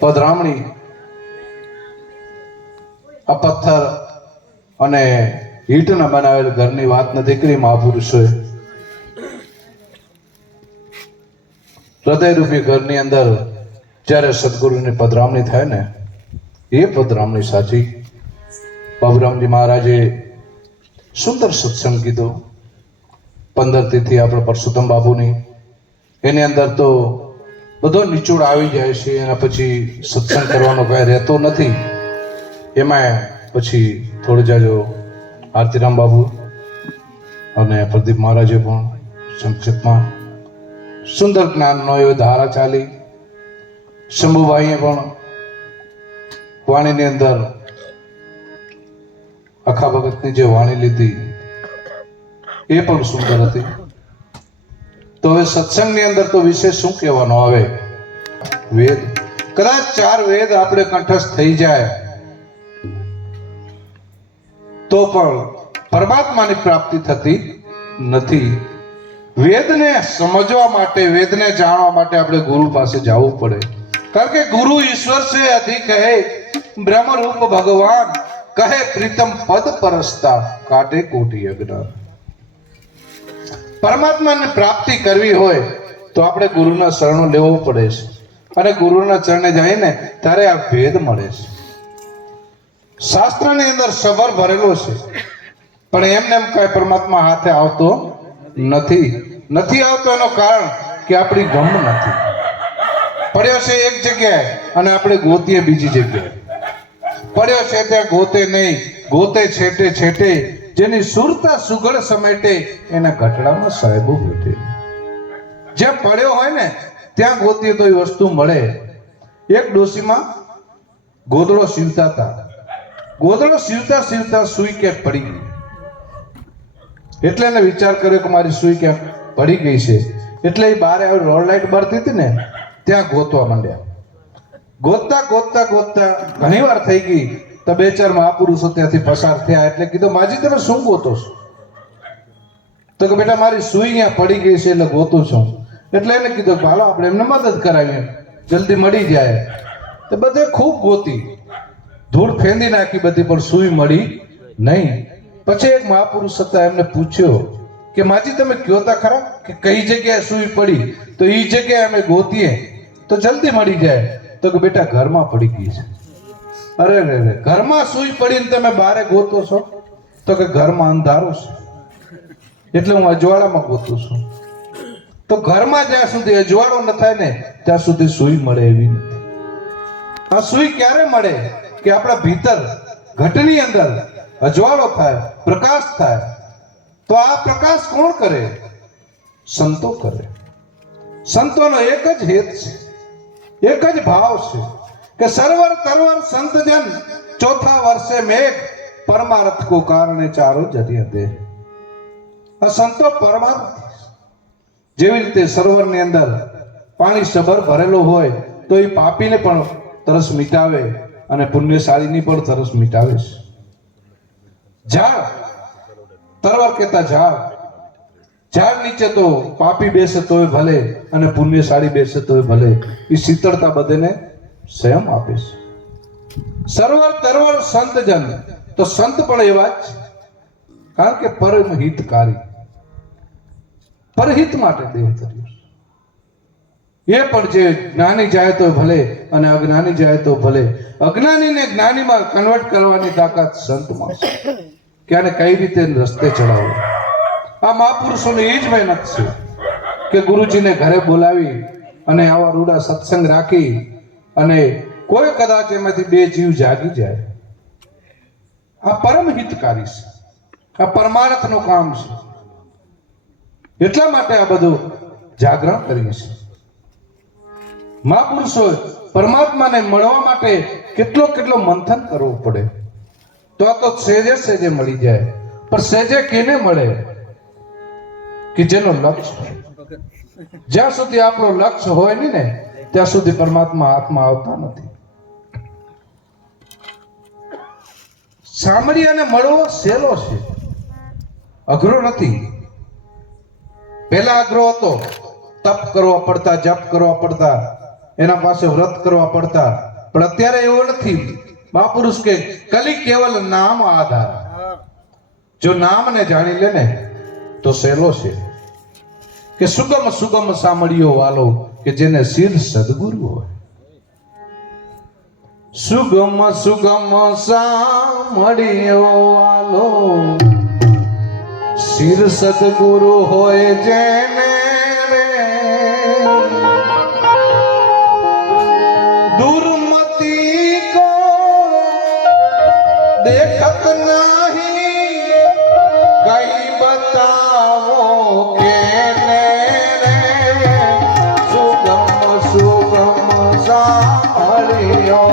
પધરામણી આ પથ્થર અને ઈંટના બનાવેલ ઘરની વાત નથી કરી મહાપુરુષોએ. હૃદયરૂપી ઘરની અંદર જ્યારે સદગુરુની પધરામણી થાય ને, એ પધરામણી સાચી. બાબુરામજી મહારાજે સુંદર સત્સંગ કીધો. 15 તિથિ આપણે પરસોત્તમ બાપુની, એની અંદર તો બધો નિચોડ આવી જાય છે. એના પછી સત્સંગ કરવાનો કઈ રહેતો નથી. એમાં પછી થોડું જાજો આરતીરામ બાબુ અને પ્રદીપ મહારાજે પણ સંક્ષેપમાં સુંદર જ્ઞાનનો એવો ધારા ચાલી. શંભુભાઈએ પણ વાણીની અંદર અખા ભગતની જે વાણી લીધી એ પણ સુંદર હતી. તો હવે સત્સંગની અંદર તો વિશેષ શું કહેવાનો આવે? વેદ, કદાચ 4 વેદ આપણે કંઠસ્થ થઈ જાય તો પણ પરમાત્માની પ્રાપ્તિ થતી નથી. વેદને સમજવા માટે, વેદને જાણવા માટે આપણે ગુરુ પાસે જવું પડે. કારણ કે ગુરુ ઈશ્વર સે અધિક હૈ, બ્રહ્મ રૂપ ભગવાન કહે પ્રીતમ પદ પરસ્તા કાટે કોટી અજ્ઞાન. પરમાત્માની પ્રાપ્તિ કરવી હોય તો આપણે ગુરુના શરણો લેવો પડે છે. અને ગુરુના ચરણે જઈને ત્યારે આ ભેદ મળે છે. શાસ્ત્રની અંદર સબર ભરેલો છે, પણ એમને એમ કઈ પરમાત્મા હાથે આવતો નથી આવતો. એનું કારણ કે આપણી ગમ નથી. પડ્યો છે એક જગ્યાએ અને આપણે ગોતીએ બીજી જગ્યાએ. પડ્યો છે ત્યાં ગોતે નહીં, ગોતે છેટે છેટે, જેની સુરતા સુગળ સમેટે એના ઘટડામાં સાહેબો બેઠે. જ્યાં પડ્યો હોય ને ત્યાં ગોતીએ તો એ વસ્તુ મળે. એક ડોશીમાં ગોદડો સીવતા હતા. ગોદડો સીવતા સીવતા સુઈ ક્યાંક પડી ગઈ. એટલે એને વિચાર કર્યો કે મારી સુઈ ક્યાંક પડી ગઈ છે. એટલે એ બહાર આવી રોડ લાઈટ બળતી હતી ને ત્યાં ગોતવા માંડ્યા. ગોતતા ગોતતા ગોતતા ઘણી વાર થઈ ગઈ તો 2-4 મહાપુરુષો ત્યાંથી પસાર થયા. એટલે કીધું, માજી તમે શું ગોતો છો? તો કે બેટા મારી સુઈ અહીંયા પડી ગઈ છે એટલે ગોતું છું. એટલે એને કીધું હાલો આપણે એમને મદદ કરાવીએ, જલ્દી મળી જાય. તો બધે ખૂબ ગોતી, ધૂળ ફેંદી નાખી બધી, પણ સુઈ મળી નહીં. પછી એક મહાપુરુષ હતા, એમને પૂછ્યો કે માજી તમે કયો તા ખરા કે કઈ જગ્યાએ સુઈ પડી, તો એ જગ્યાએ અમે ગોતીએ તો જલ્દી મળી જાય. તો કે બેટા ઘરમાં પડી ગઈ છે. અરે રે રે, ઘરમાં સુઈ પડીને તમે બારે ગોતો છો? તો કે ઘરમાં અંધારું છે એટલે હું અજવાળામાં ગોતું છું. તો ઘરમાં જ્યાં સુધી અજવાળો ન થાય ને ત્યાં સુધી સુઈ મળે એવી નથી. આ સુઈ ક્યારે મળે કે આપણા ભીતર ઘટની અંદર અજવાળો થાય, પ્રકાશ થાય. તો આ પ્રકાશ કોણ કરે? સંતો કરે. સંતોનો એક જ હેત છે, એક જ ભાવ છે કે સરવર તરવર સંતજન ચોથા વર્ષે મેઘ, પરમાર્થ કો કારણે ચારો જરિય દે. આ સંતો પરમાર્થ. જેવી રીતે સરોવરની અંદર પાણી સબર ભરેલો હોય તો એ પાપીને પણ તરસ મિટાવે અને પુણ્યશાળીની પણ તરસ મિટાવે છે. ઝાડ, તરવર કેતા ઝાડ નીચે તો પાપી બેસે તોય ભલે અને પુણ્યશાળી બેસે તોય ભલે, એ શીતળતા બધેને સંયમ આપે છે. સરોવર તરવર સંતજન, તો સંત પણ એવા જ છે. કારણ કે પરમ હિતકારી, પરહિત માટે દેહ ધર્યો. એ પણ જે જ્ઞાની જાય તો ભલે અને અજ્ઞાની જાય તો ભલે. અજ્ઞાનીને જ્ઞાનીમાં કન્વર્ટ કરવાની તાકાત સંતમાં છે કે આને કઈ રીતે રસ્તે ચડાવવો. આ મહાપુરુષોની એ જ મહેનત છે કે ગુરુજીને ઘરે બોલાવી અને આવા રૂડા સત્સંગ રાખી અને કોઈ કદાચ એમાંથી 2 જીવ જાગી જાય. આ પરમ હિતકારી છે, આ પરમાર્થનું કામ છે. એટલા માટે આ બધું જાગરણ કરીએ છીએ. મહાપુરુષો પરમાત્માને મળવા માટે કેટલો મંથન કરવું પડે. તો આ તો સહેજે સહેજે મળી જાય. પણ સહેજે કેને મળે? કે જેનો લક્ષ્ય. જ્યાં સુધી આપણો લક્ષ્ય હોય નહીં ને ત્યાં સુધી પરમાત્મા હાથમાં આવતા નથી. સામરિયાને મળવો સહેલો છે, અઘરો નથી. પહેલા અઘરો હતો, તપ કરવા પડતા, જપ કરવા પડતા, એના પાસે વ્રત કરવા પડતા, પણ અત્યારે એવું નથી. મહાપુરુષ કે કલી કેવલ નામ આધાર. જો નામને જાણી લે ને તો સહેલો છે કે સુગમ સુગમ સાંભળ્યો વાલો, કે જેને શિર સદગુરુ હોય. સુગમ સુગમ સાંભળ્યો વાલો, શિર સદગુરુ હોય જેને રે. દુર્મતી કો દેખત નહીં, કઈ બતાવો કેને રે. સુગમ સુગમ સાંભળ્યો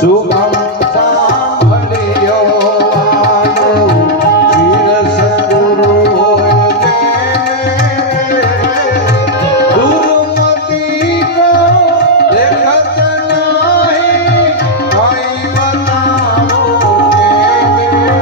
સુગમ સાંભળ્યો વાલો, ચિર સદગુરુ હોય જેને, દુર્મતી કો દેખત નાહી, કઈ બતાવો કેને, સુગમ સાંભળ્યો વાલો.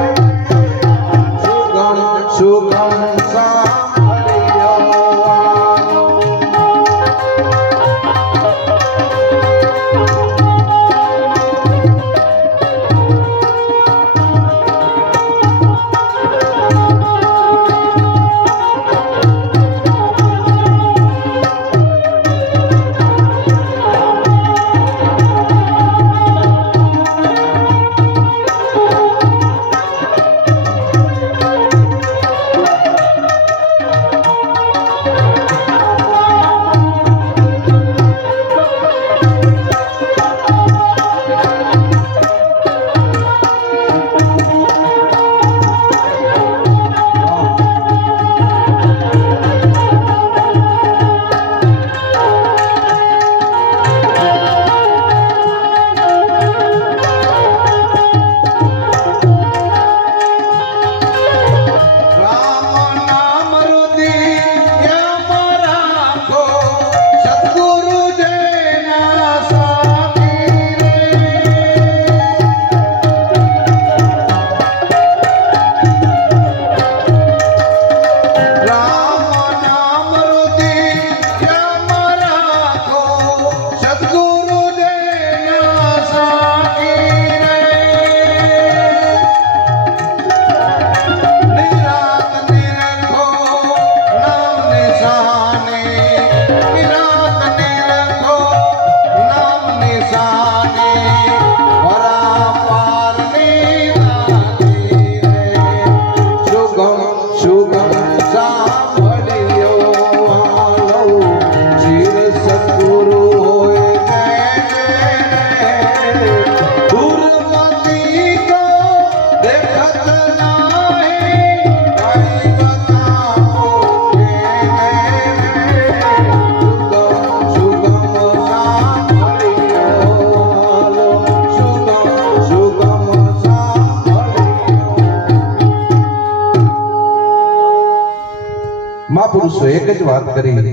મહાપુરુષો એક જ વાત કરી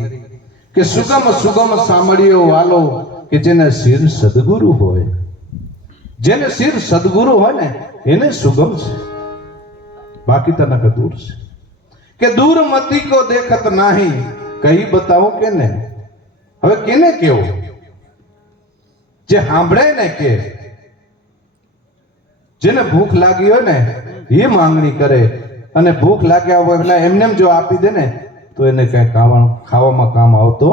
કે સુગમ સુગમ સાંભળ્યો વાલો, કે જેને શિર સદગુરુ હોય, જેને શિર સદગુરુ હોય ને એને સુગમ છે, બાકી તો નક દૂર છે. કે દૂર મતી કો દેખત નાહી, કઈ બતાવું કેને. હવે કેને કેવું? જે સાંભળે ને કે, જેને ભૂખ લાગી હોય ને એ માંગણી કરે, અને ભૂખ લાગ્યા હોય એટલે એમને જો આપી દે ને તો એને કઈ ખાવામાં કામ આવતો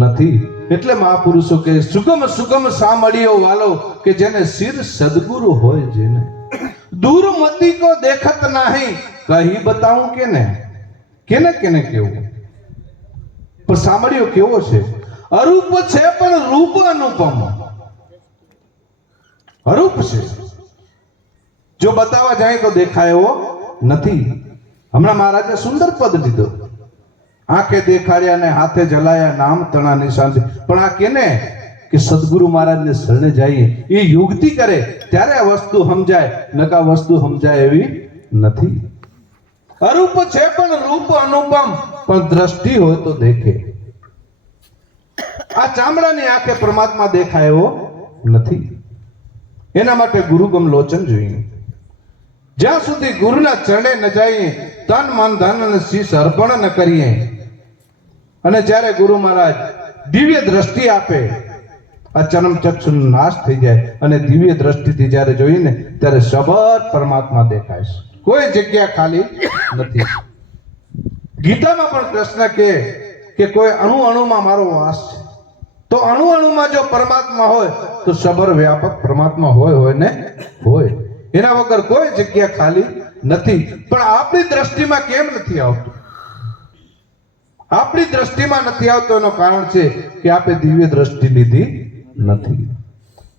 નથી. એટલે મહાપુરુષો કે સુગમ સુગમ સાંભળ્યો વાલો, કે જેને શિર સદગુરુ હોય, જેને દૂર મતી કો દેખત નાહી, કહી બતાવું કેને. કેને કેને કેવું? પણ સાંભળ્યો કેવો છે? અરૂપ છે પણ રૂપ અનુપમ. અરૂપ છે, જો બતાવવા જાય તો દેખાય એવો નથી. હમણાં મહારાજે સુંદર પદ લીધો, આંખે દેખાડ્યા ને હાથે જલાયા, નામ તણા નિશાન. પણ આ કેને? કે સદગુરુ મહારાજને શરણે જઈએ, એ યુક્તિ કરે ત્યારે આ વસ્તુ સમજાય, નકા વસ્તુ સમજાય એવી નથી. અરૂપ છે પણ રૂપ અનુપમ, પણ દ્રષ્ટિ હોય તો દેખે. આ ચામડાની આંખે પરમાત્મા દેખાય એવો નથી. એના માટે ગુરુગમ લોચન જોઈએ. જ્યાં સુધી ગુરુના ચરણે ન જઈએ, તન મન ધન અને શીશ અર્પણ ન કરીએ, અને જ્યારે ગુરુ મહારાજ દિવ્ય દ્રષ્ટિ આપે, આ ચરમ ચક્ષુ નાશ થઈ જાય, અને દિવ્ય દ્રષ્ટિથી જ્યારે જોઈએ ને ત્યારે સબદ પરમાત્મા દેખાય છે, કોઈ જગ્યા ખાલી નથી. ગીતામાં પણ કૃષ્ણ કહે કે કોઈ અણુ અણુમાં મારો વાસ છે. તો અણુ અણુમાં જો પરમાત્મા હોય તો સબર વ્યાપક પરમાત્મા હોય ને હોય. એના વગર કોઈ જગ્યા ખાલી નથી. પણ આપણી દ્રષ્ટિમાં કેમ નથી આવતું? આપણી દ્રષ્ટિમાં નથી આવતો એનું કારણ છે કે આપણે દિવ્ય દ્રષ્ટિ લીધી નથી.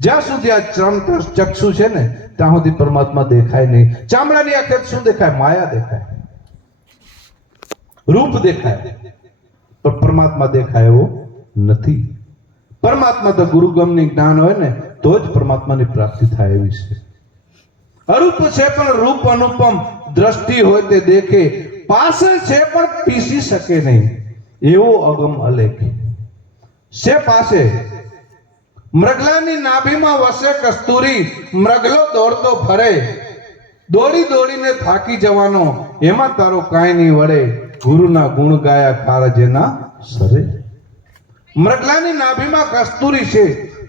જ્યાં સુધી આ ચક્ષુ છે ને ત્યાં સુધી પરમાત્મા દેખાય નહીં. ચામડાની આંખે શું દેખાય? માયા દેખાય, રૂપ દેખાય, પણ પરમાત્મા દેખાય એવો નથી. પરમાત્મા તો ગુરુગમની જ્ઞાન હોય ને તો જ પરમાત્માની પ્રાપ્તિ થાય એવી છે. અરૂપ છે પણ રૂપ અનુપમ, દ્રષ્ટિ હોય તે દેખે, પાસે છે પણ પીસી શકે નહીં એવો અગમ અલેખ છે. પાસે મૃગલાની નાભીમાં વસે કસ્તુરી, મૃગલો દોડતો ફરે, દોડી દોડીને થાકી જવાનો, એમાં તારો કાંઈ નહીં વળે, ગુરુના ગુણ ગાયા કારજેના સરે. મૃગલાની નાભીમાં કસ્તુરી છે,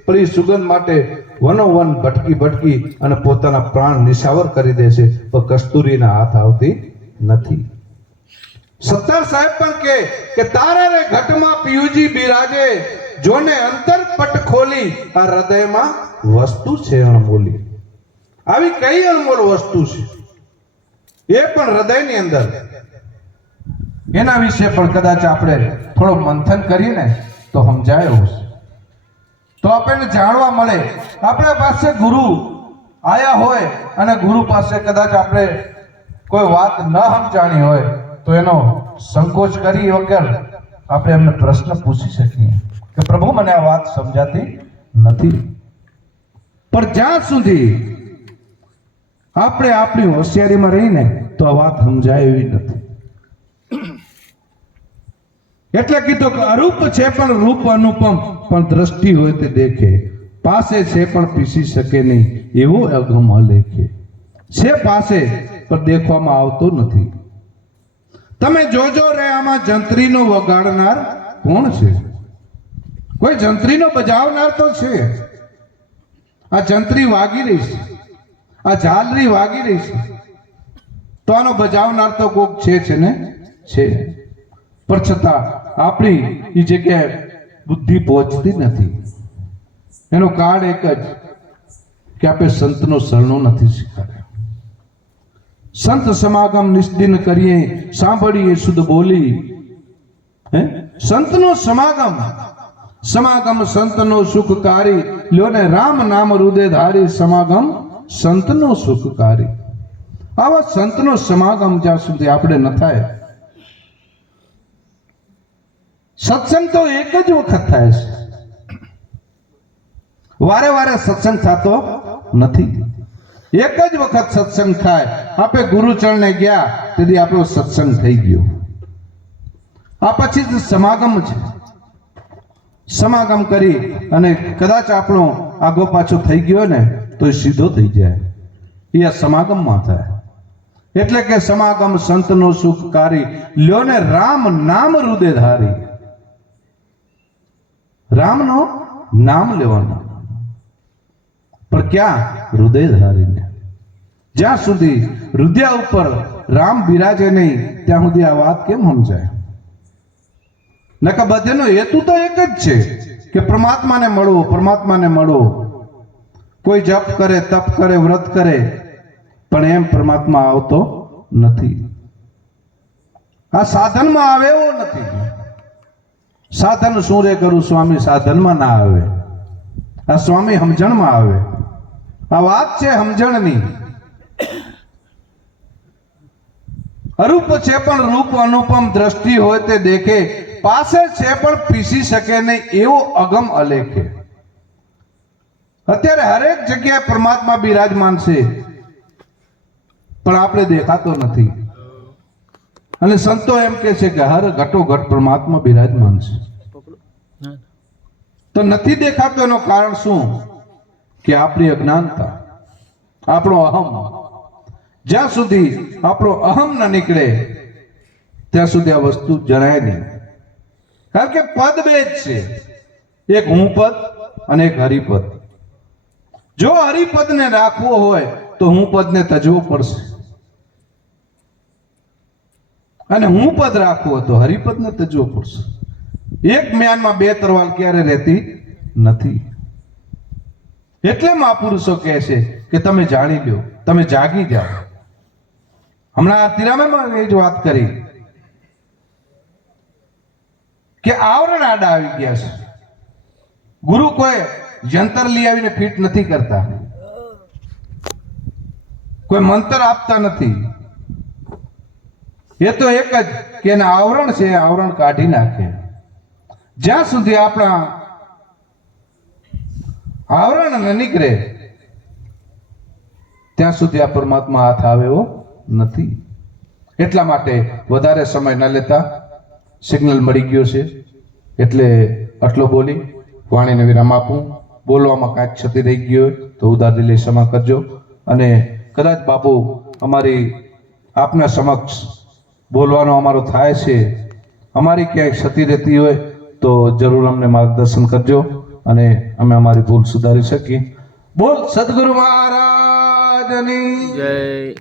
પણ એ સુગંધ માટે વનોવન ભટકી ભટકી અને પોતાના પ્રાણ નિશાવર કરી દે છે, પણ કસ્તુરીના હાથ આવતી નથી. સત્તાર સાહેબ પણ કે તારા રે ઘટમાં પિયુજી બિરાજે, જોને અંતરપટ ખોલી આ હૃદયમાં વસ્તુ છે અણમોલી. આવી કઈ અણમોલ વસ્તુ છે એ પણ હૃદયની અંદર, એના વિશે પણ કદાચ આપણે થોડો મંથન કરીએ ને તો સમજાય એવું છે, તો આપણને જાણવા મળે. આપણા પાસે ગુરુ આયા હોય અને ગુરુ પાસે કદાચ આપણે કોઈ વાત ન સમજાણી હોય તો એનો સંકોચ કરી વગર આપણે એમને પ્રશ્ન પૂછી શકીએ કે પ્રભુ મને આ વાત સમજાતી નથી. પણ જ્યાં સુધી આપણે આપણી હોશિયારીમાં રહીને તો આ વાત સમજાય એવી નથી. એટલે કીધું કે અરૂપ છે પણ રૂપ અનુપમ, પણ દ્રષ્ટિ હોય તે દેખે, પાસે છે પણ પીસી શકે નહીં એવો અગમ અલેખે છે. પાસે પણ દેખવામાં આવતો નથી. તમે જોજો રે આમાં જંત્રીનો વગાડનાર કોણ છે? કોઈ જંત્રીનો બજાવનાર તો છે. આ જંત્રી વાગી રહી છે, આ ઝાલરી વાગી રહી છે, તો આનો બજાવનાર તો કોક છે ને છે. પણ છતાં આપણી એ જગ્યાએ બુદ્ધિ પહોંચતી નથી. એનું કારણ એક જ કે આપણે સંતનો શરણો નથી શીખાડ્યો. સંત સમાગમ નિષ્દિન કરીએ, સાંભળીએ શુદ્ધ બોલી. સંતનો સમાગમ, સમાગમ સંતનો સુખકારી, લ્યોને રામ નામ હૃદય ધારી, સમાગમ સંતનો સુખકારી. આવા સંતનો સમાગમ જ્યાં સુધી આપણે ન થાય, સત્સંગ તો એક જ વખત થાય છે, વારે વારે સત્સંગ થતો નથી. એક જ વખત સત્સંગ થાય. આપણે ગુરુચરણે ગયા તેથી આપણો સત્સંગ થઈ ગયો. આ પછી જ સમાગમ છે. સમાગમ કરી અને કદાચ આપણો આગો પાછો થઈ ગયો ને તો એ સીધો થઈ જાય. એ આ સમાગમમાં થાય. એટલે કે સમાગમ સંતનો સુખકારી, લ્યોને રામ નામ હૃદય ધારી. રામનો નામ લેવાનું, પણ ક્યાં? હૃદય ધારીને. જ્યાં સુધી હૃદય ઉપર રામ બિરાજે નહીં ત્યાં સુધી આ વાત કેમ સમજાય? નકા બધેનો હેતુ તો એક જ છે કે પરમાત્માને મળવો, પરમાત્માને મળવો. કોઈ જપ કરે, તપ કરે, વ્રત કરે, પણ એમ પરમાત્મા આવતો નથી. આ સાધનમાં આવે એવો નથી. સાધન શું રે કરું સ્વામી, સાધનમાં ના આવે. આ સ્વામી સમજણમાં આવે. આ વાત છે સમજણની. અરૂપ છે પણ રૂપ અનુપમ, દ્રષ્ટિ હોય તે દેખે, પાસે છે પણ પીસી શકે નહીં એવો અગમ અલેખે. અત્યારે હરેક જગ્યાએ પરમાત્મા બિરાજમાન છે, પણ આપણે દેખાતો નથી. અને સંતો એમ કે છે કે હર ઘટો ઘટ પરમાત્મા બિરાજમાન છે, તો નથી દેખાતો. એનું કારણ શું? કે આપણી અજ્ઞાનતા, આપણો અહમ. જ્યાં સુધી આપણો અહમ ન નીકળે ત્યાં સુધી આ વસ્તુ જણાય નહીં. કારણ કે પદ બે જ છે, એક હું પદ અને એક હરિપદ. જો હરિપદને રાખવો હોય તો હું પદને તજવો પડશે, અને હું પદ રાખવો તો હરિપદને તજવો પડશે. એક મ્યાનમાં બે તરવાલ ક્યારે રહેતી નથી. એટલે મહાપુરુષો કહે છે કે તમે જાણી લો, તમે જાગી જાઓ. હમણાં તિરામામાં એ જ વાત કરી કે આવરણ આડા આવી ગયા છે. ગુરુ કોઈ યંત્ર લઈ આવીને ફિટ નથી કરતા, કોઈ મંત્ર આપતા નથી. એ તો એક જ કે એના આવરણ છે, આવરણ કાઢી નાખે. જ્યાં સુધી આપણા આવરણ ન નીકળે ત્યાં સુધી આ પરમાત્મા હાથ આવે એવો નથી. એટલા માટે વધારે સમય ન લેતા, સિગ્નલ મળી ગયો છે એટલે આટલો બોલી વાણીને વિરામ આપું. બોલવામાં કાંઈક ક્ષતિ રહી ગયો હોય તો ઉદાર દિલે ક્ષમા કરજો. અને કદાચ બાપુ અમારી આપના સમક્ષ બોલવાનો અમારો થાય છે, અમારી ક્યાંય ક્ષતિ રહેતી હોય તો જરૂર અમને માર્ગદર્શન કરજો અને અમે અમારી ભૂલ સુધારી શકીએ. બોલ સદગુરુ મહારાજની જય.